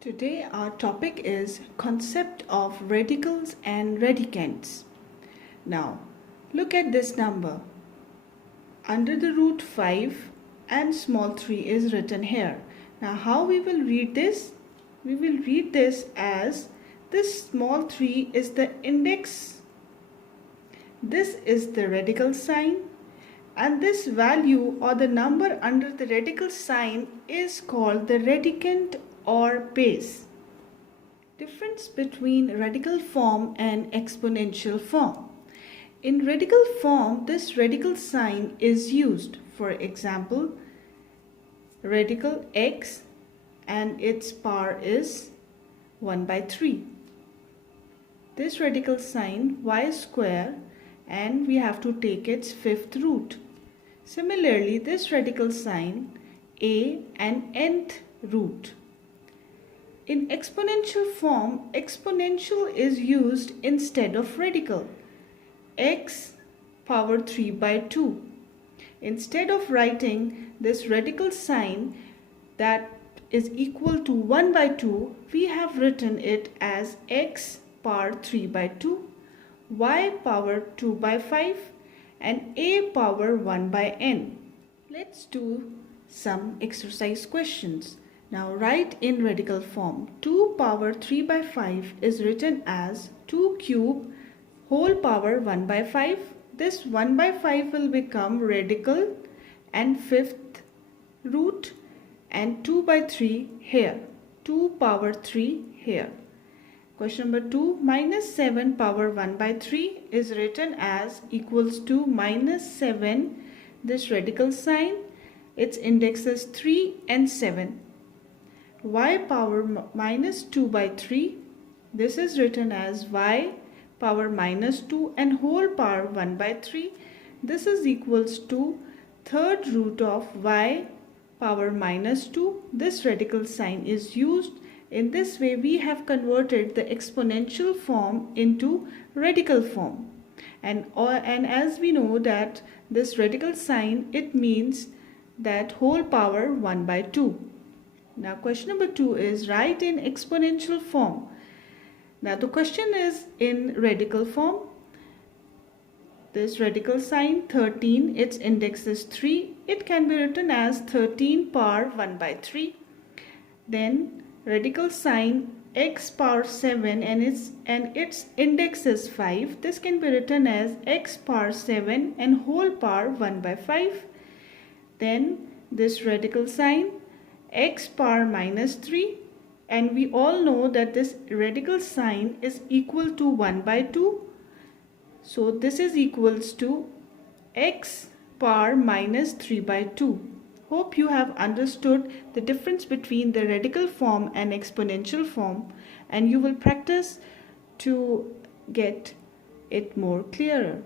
Today our topic is concept of radicals and radicands. Now look at this number. Under the root 5 and small 3 is written here. Now how we will read this? We will read this as this small 3 is the index. This is the radical sign, and this value or the number under the radical sign is called the radicand or base. Difference between radical form and exponential form. In radical form, this radical sign is used. For example, radical x and its power is 1 by 3. This radical sign y square, and we have to take its fifth root. Similarly, this radical sign a and nth root. In exponential form, exponential is used instead of radical. X power 3 by 2. Instead of writing this radical sign that is equal to 1 by 2, we have written it as x power 3 by 2, y power 2 by 5, and a power 1 by n. Let's do some exercise questions. Now write in radical form. 2 power 3 by 5 is written as 2 cube whole power 1 by 5. This 1 by 5 will become radical and fifth root, and 2 by 3 here. 2 power 3 here. Question number 2, minus 7 power 1 by 3 is written as equals to minus 7, this radical sign, its index is 3 and 7. Y power minus 2 by 3, this is written as y power minus 2 and whole power 1 by 3. This is equals to third root of y power minus 2. This radical sign is used. In this way, we have converted the exponential form into radical form. And as we know that this radical sign, it means that whole power 1 by 2. Now question number 2 is write in exponential form. Now the question is in radical form. This radical sign 13, its index is 3. It can be written as 13 power 1 by 3. Then radical sign x power 7 and its index is 5. This can be written as x power 7 and whole power 1 by 5. Then this radical sign x power minus 3, and we all know that this radical sign is equal to 1 by 2. So this is equals to x power minus 3 by 2. Hope you have understood the difference between the radical form and exponential form, and you will practice to get it more clearer.